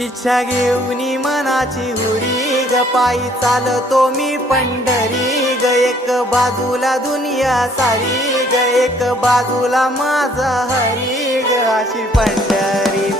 इच्छा घेऊन मनाची हुरी ग पायी चालतो मी पंढरी ग एक बाजूला दुनिया सारी ग एक बाजूला माझा हरी ग अशी पंढरी